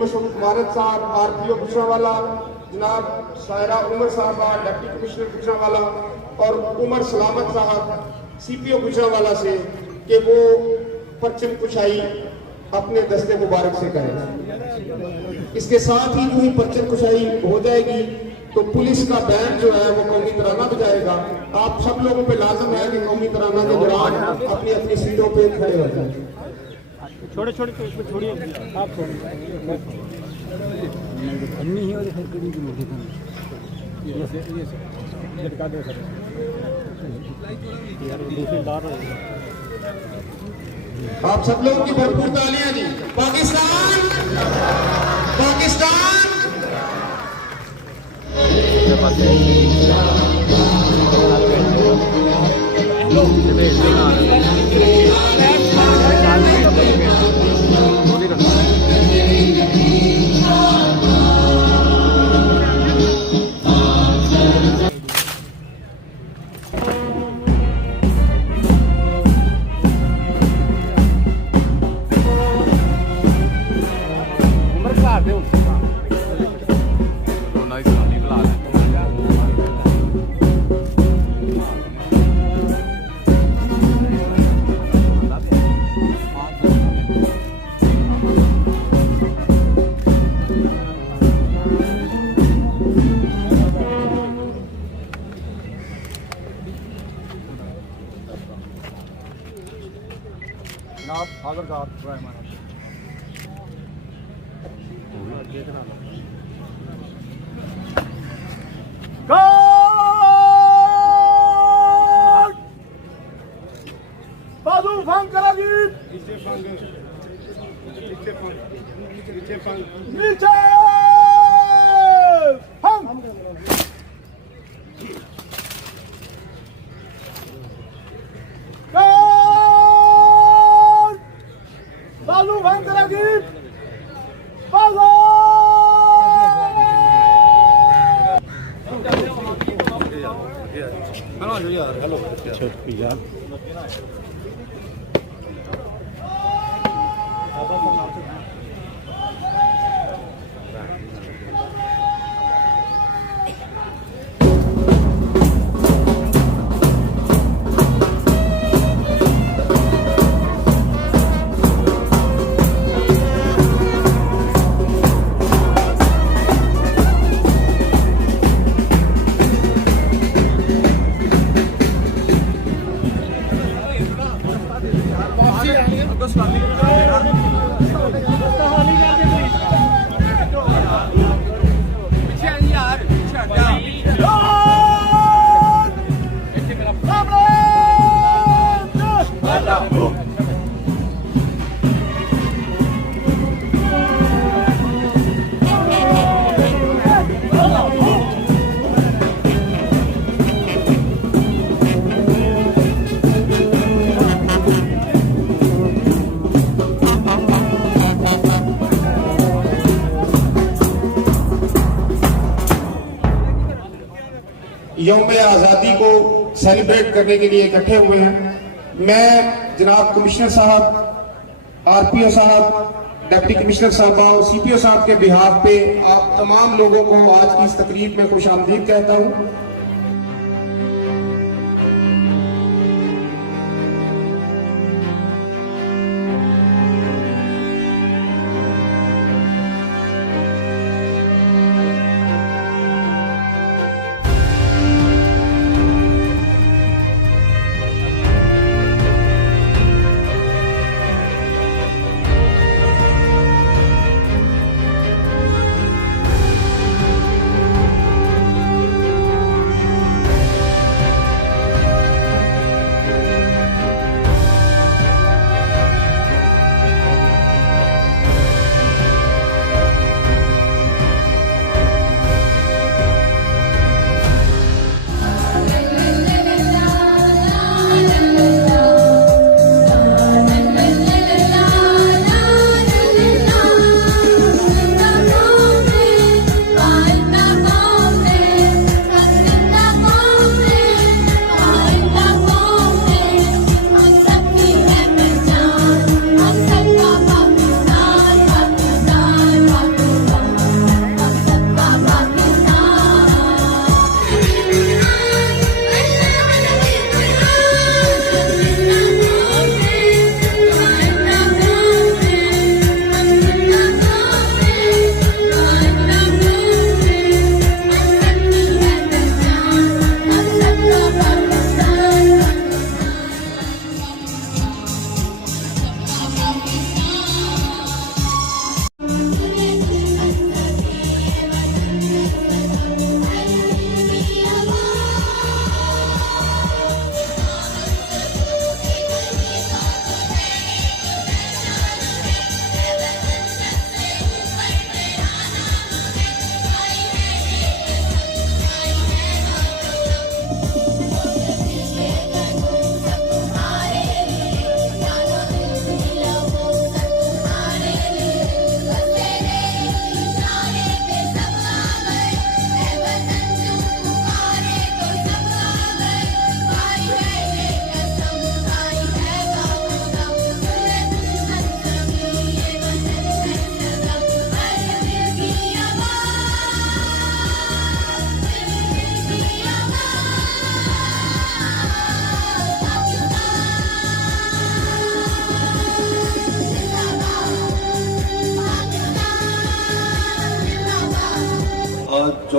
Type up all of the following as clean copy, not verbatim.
मसूद मारद साहब RPO गुजरांवाला, जनाब सायरा उमर साहबा डिप्टी कमिश्नर गुजरांवाला और उमर सलामत साहब CPO गुजरांवाला से कि वो परचम कुशाई अपने दस्ते मुबारक से करें। इसके साथ ही जो ही परचम कुशाई हो जाएगी तो पुलिस का बैंड जो है वो कौमी तराना बजाएगा। आप सब लोगों पे लाजम है कि कौमी तराना के दौरान अपनी अपनी सीटों पे खड़े हो जाए। छोटे छोटे तो इसमें छोड़िए आप अन्नी ही और फिर कड़ी की मुट्ठी ये से लटका दो सर यार दूसरे दार आप सब लोगों की भरपूर तालियां दी। पाकिस्तान पाकिस्तान फादर का बादू फंग करागी नीचे फंग नीचे फंग नीचे फंग बालू फंग करागी बालू हेलो यार हेलो छोटी यार यौम आज़ादी को सेलिब्रेट करने के लिए इकट्ठे हुए हैं। मैं जनाब कमिश्नर साहब, RPO साहब, डिप्टी कमिश्नर साहब और CPO साहब के बिहाफ पे आप तमाम लोगों को आज की इस तकरीब में खुशामदीद कहता हूँ।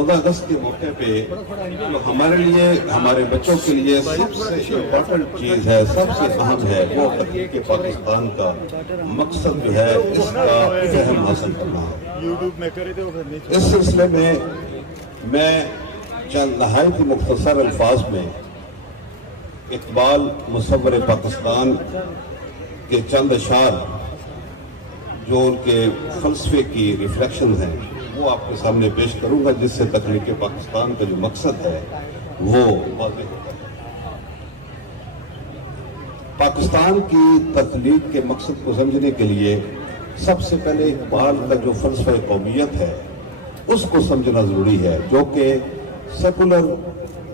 14 अगस्त के मौके पे जो हमारे लिए, हमारे बच्चों के लिए सबसे इम्पोर्टेंट चीज़ है, सबसे अहम है, वो तहरीक पाकिस्तान का मकसद जो है, इसका फहम हासिल करना है। इस सिलसिले में मैं चंद नहायत ही मुख्तसर अल्फाज में इकबाल मुसव्वर पाकिस्तान के चंद अशार जो उनके फलसफे की रिफ्लेक्शन हैं वो आपके सामने पेश करूंगा, जिससे तख्लीक पाकिस्तान का जो मकसद है वो वाज़ेह होगा। पाकिस्तान की तख्लीक के मकसद को समझने के लिए सबसे पहले इकबाल का जो फलसफा कौमियत है उसको समझना ज़रूरी है, जो कि सेकुलर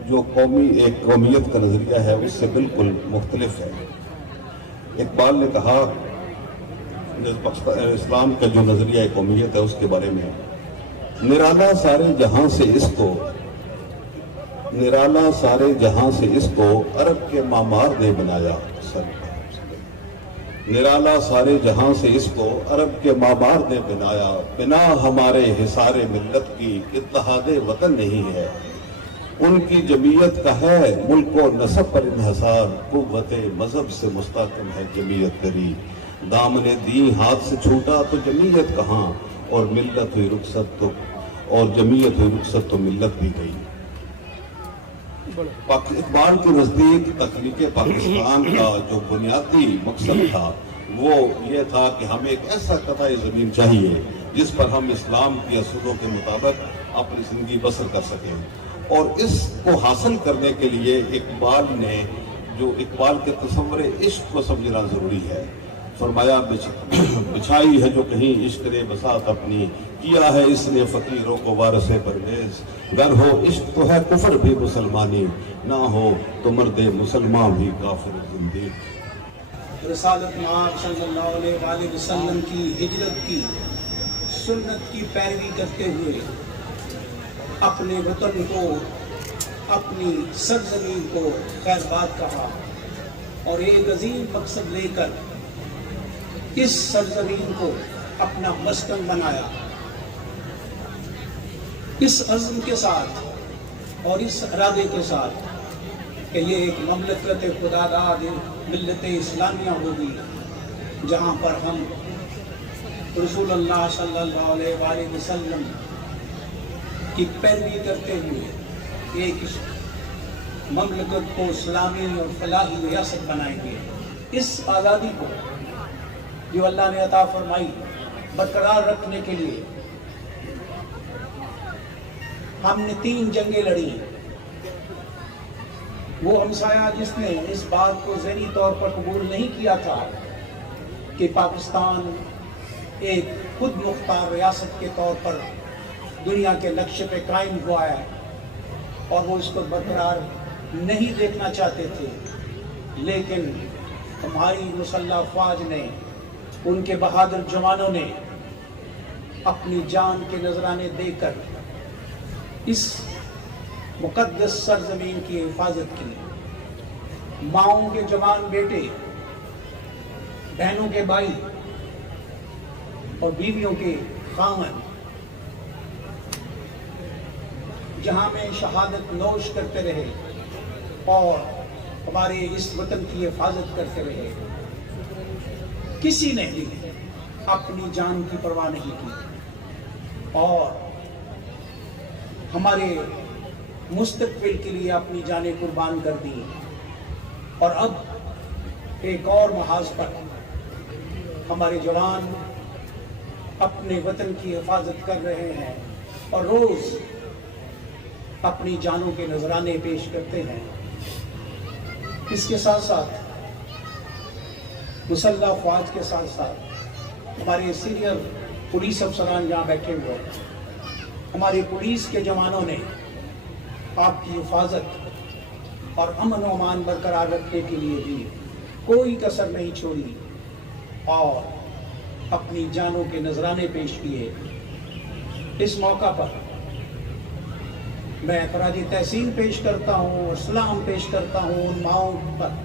जो एक कौमियत का नज़रिया है उससे बिल्कुल मुख्तलिफ है। इकबाल ने कहा इस्लाम का जो नजरिया कौमियत है उसके बारे में, निराला सारे जहां से इसको, निराला सारे जहां से इसको अरब के मामार ने बनाया। निराला सारे जहां से इसको अरब के मामार ने बनाया, बिना हमारे हिसारे मिल्लत की इत्तेहादे वतन नहीं है। उनकी जमीयत का है मुल्क व नसब पर इन्हसार, कुव्वते मजहब से मुस्तहकम है जमीयत करी। दामने दी हाथ से छूटा तो जमीयत कहाँ, और मिल्लत हुई रुखसत तो, और जमीयत हुई रुखसत तो मिल्लत भी गई। इकबाल के नजदीक तख्लीक पाकिस्तान का जो बुनियादी मकसद था वो ये था कि हमें एक ऐसा कताई ज़मीन चाहिए जिस पर हम इस्लाम के असूलों के मुताबिक अपनी ज़िंदगी बसर कर सकें। और इसको हासिल करने के लिए इकबाल ने जो इकबाल के तस्वुर इश्क को समझना ज़रूरी है। फरमाया बिछाई है जो कहीं इश्क ने बसात अपनी, किया है इसने फ़कीरों को वारस परवेज़। गर हो इश्क तो है कुफर भी मुसलमानी, ना हो तो मर्दे मुसलमान भी काफिर जिंदगी। रसालत माब सल्लल्लाहु अलैहि वसल्लम की हिजरत की सुन्नत की पैरवी करते हुए अपने वतन को, अपनी सरजमीन को खैरबाद कहा और एक अजीम मकसद लेकर इस सरजमीन को अपना मस्कन बनाया। इस अज़्म के साथ और इस इरादे के साथ कि ये एक ममलकत खुदादाद मिल्लत इस्लामिया होगी, जहाँ पर हम रसूलुल्लाह सल्लल्लाहु अलैहि वसल्लम की पैरवी करते हुए एक ममलकत को इस्लामी और फलाही रियासत बनाएंगे। इस आज़ादी को जो अल्लाह ने अता फरमाई बरकरार रखने के लिए हमने 3 जंगें लड़ी। वो हमसाया जिसने इस बात को ज़हनी तौर पर कबूल नहीं किया था कि पाकिस्तान एक खुद मुख्तार रियासत के तौर पर दुनिया के नक्शे पे कायम हुआ है, और वो इसको बरकरार नहीं देखना चाहते थे। लेकिन हमारी मुसल्लह फ़ौज ने, उनके बहादुर जवानों ने अपनी जान के नजराने देकर इस मुकद्दस सरजमीन की हिफाजत की। माओं के जवान बेटे, बहनों के भाई और बीवियों के खामन जहां में शहादत नोश करते रहे और हमारे इस वतन की हिफाजत करते रहे। किसी ने भी अपनी जान की परवाह नहीं की और हमारे मुस्तकबिल के लिए अपनी जानें कुर्बान कर दी। और अब एक और महाज पर हमारे जवान अपने वतन की हिफाजत कर रहे हैं और रोज अपनी जानों के नजराने पेश करते हैं। इसके साथ साथ मुसल्लह फ़ौज के साथ साथ हमारे सीनियर पुलिस अफसरान यहाँ बैठे हुए हैं। हमारे पुलिस के जवानों ने आपकी हिफाजत और अमन व अमान बरकरार रखने के लिए भी कोई कसर नहीं छोड़ी और अपनी जानों के नजराने पेश किए। इस मौका पर मैं खराज तहसीन पेश करता हूँ और सलाम पेश करता हूँ उन माओं पर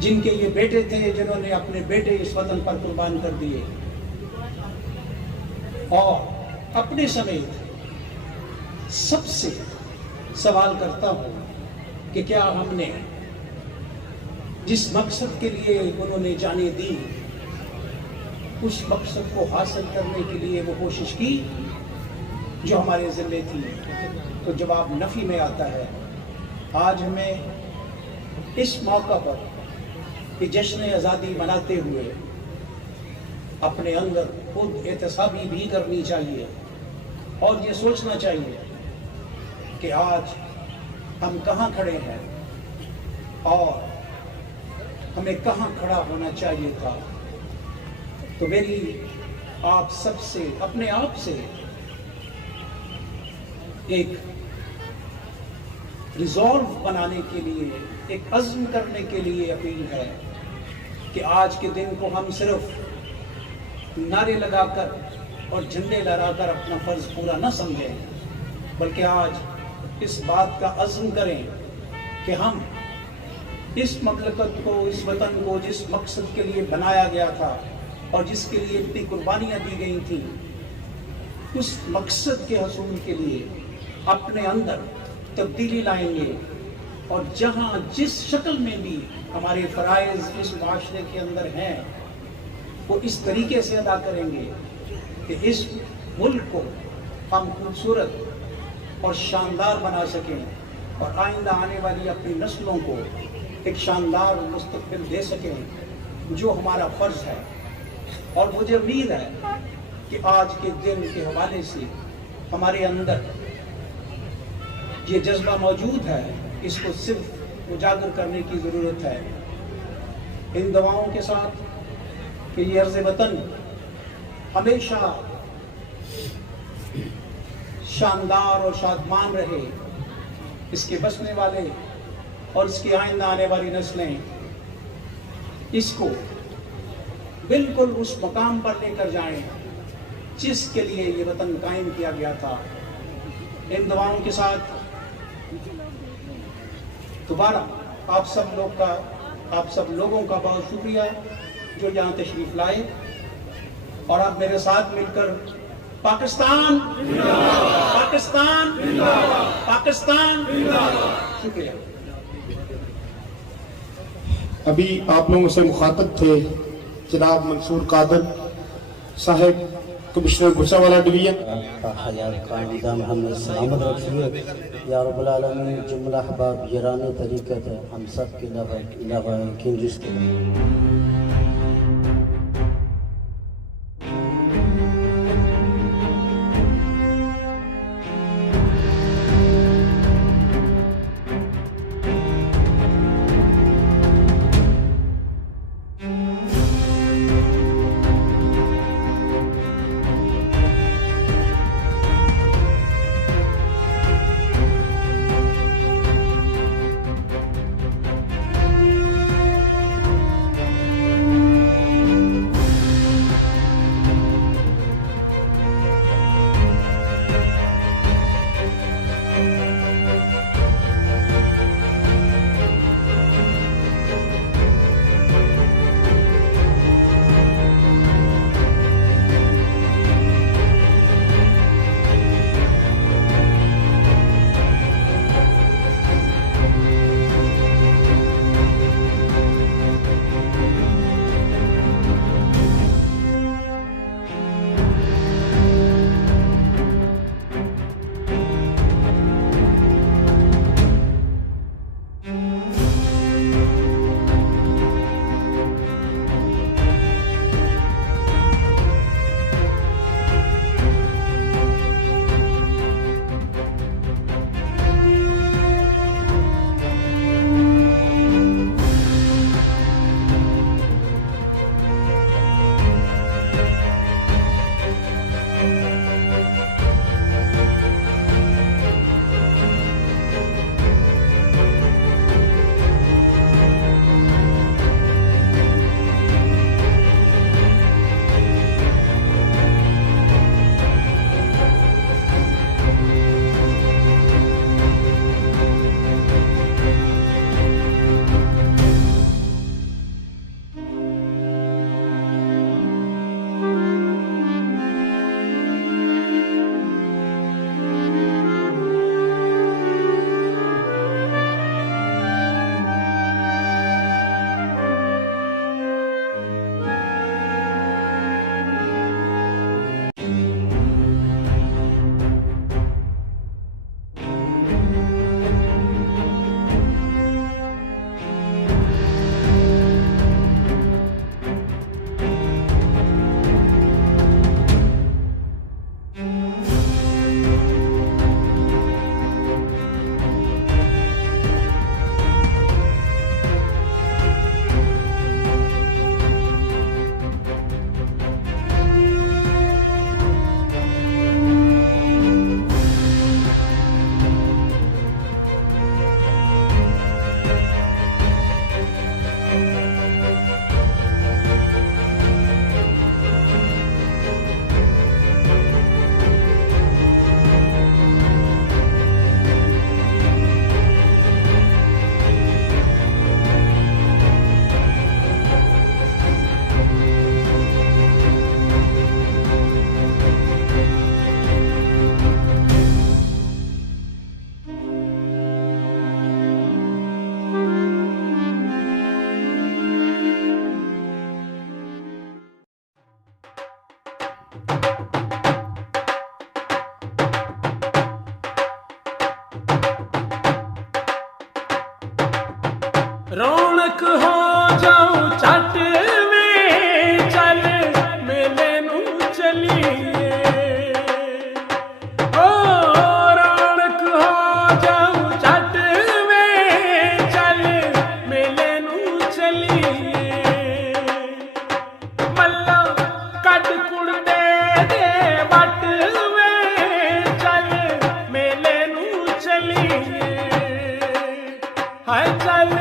जिनके ये बेटे थे, जिन्होंने अपने बेटे इस वतन पर कुर्बान कर दिए और अपने समेत سب سے سوال کرتا ہوں کہ کیا ہم نے جس مقصد کے لیے انہوں نے جانیں دی اس مقصد کو حاصل کرنے کے لیے وہ کوشش کی جو ہمارے ذمے تھی؟ تو جواب نفی میں آتا ہے۔ آج ہمیں اس موقع پر کہ جشن آزادی مناتے ہوئے اپنے اندر خود احتسابی بھی کرنی چاہیے اور یہ سوچنا چاہیے کہ آج ہم کہاں کھڑے ہیں اور ہمیں کہاں کھڑا ہونا چاہیے تھا۔ تو میری آپ سب سے، اپنے آپ سے ایک ریزولو بنانے کے لیے، ایک عزم کرنے کے لیے اپیل ہے کہ آج کے دن کو ہم صرف نعرے لگا کر اور جھنڈے لہرا کر اپنا فرض پورا نہ سمجھیں، بلکہ آج اس بات کا عزم کریں کہ ہم اس مملکت کو، اس وطن کو جس مقصد کے لیے بنایا گیا تھا اور جس کے لیے اتنی قربانیاں دی گئی تھیں، اس مقصد کے حصول کے لیے اپنے اندر تبدیلی لائیں گے اور جہاں جس شکل میں بھی ہمارے فرائض اس معاشرے کے اندر ہیں وہ اس طریقے سے ادا کریں گے کہ اس ملک کو ہم خوبصورت اور شاندار بنا سکیں اور آئندہ آنے والی اپنی نسلوں کو ایک شاندار مستقبل دے سکیں، جو ہمارا فرض ہے۔ اور مجھے امید ہے کہ آج کے دن کے حوالے سے ہمارے اندر یہ جذبہ موجود ہے، اس کو صرف اجاگر کرنے کی ضرورت ہے۔ ان دعاؤں کے ساتھ کہ یہ عرض وطن ہمیشہ شاندار اور شادمان رہے، اس کے بسنے والے اور اس کی آئندہ آنے والی نسلیں اس کو بالکل اس مقام پر لے کر جائیں جس کے لیے یہ وطن قائم کیا گیا تھا۔ ان دعاؤں کے ساتھ دوبارہ آپ سب لوگوں کا بہت شکریہ جو یہاں تشریف لائے اور آپ میرے ساتھ مل کر پاکستان پاکستان پاکستان، شکریہ۔ ابھی آپ لوگوں سے مخاطب تھے جناب منصور قادر صاحب، کمشنر گجرانوالہ ڈویژن۔ حیات کا نظام ہم سلامت رکھیے یا رب العالمین۔ جملہ احباب یران طریقت ہے ہم سب کے علاوہ کن رشتے ਰੌਣਕ ਹੋ ਜਾਉ ਛੱਟ ਵੇ ਚੱਲ ਮੇਲੇ ਨੂੰ ਚਲੀਏ ਓ ਰੌਣਕ ਹੋ ਜਾਉ ਛੱਟ ਵੇ ਚੱਲ ਮੇਲੇ ਨੂੰ ਚਲੀਏ ਮੱਲਾ ਕੱਢ ਕੁੜਦੇ ਦੇ ਵੱਟ ਵੇ ਚੱਲ ਮੇਲੇ ਨੂੰ ਚਲੀਏ ਹਾਏ ਚੱਲ